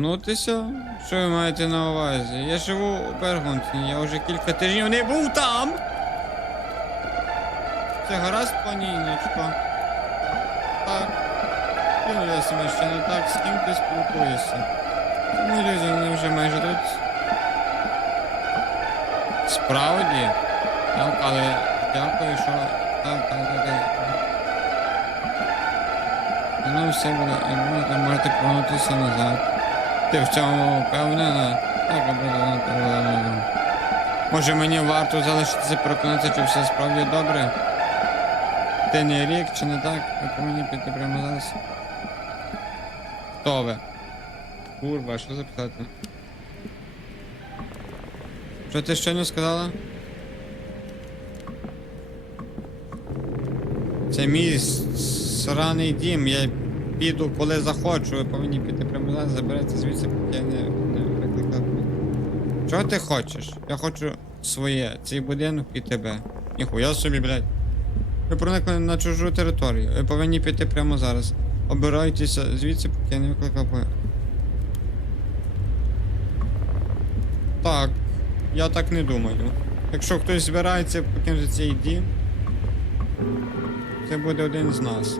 Вернутися? Що ви маєте на увазі? Я живу у Бергунтні, я вже кілька тижнів не був там. Це гаразд, пані Іночко? Так. Юля себе ще не так, з ким ти спілкуєшся? Тому люди, вони вже майже тут. Справді? Так, але дякую, що. Так, так, так, так. Ну, все буде, можете повернутися назад. Ти в цьому впевнена? Так, буде на проблему. Може мені варто залишитися переконатися, чи все справді добре? Ти не рік, чи не так? Ви повинні піти прямо зараз. Хто ви? Курва, що запитати? Що ти щойно сказала? Це мій сраний дім, я піду коли захочу, ви повинні піти прямо зараз, заберете звідси, поки я не, не викликав. Чого ти хочеш? Я хочу своє, цей будинок і тебе. Ніхуя собі, блядь. Ви проникли на чужу територію. Ви повинні піти прямо зараз. Обирайтеся звідси, поки я не викликав. Так, я так не думаю. Якщо хтось збирається покинути цей дім, це буде один з нас.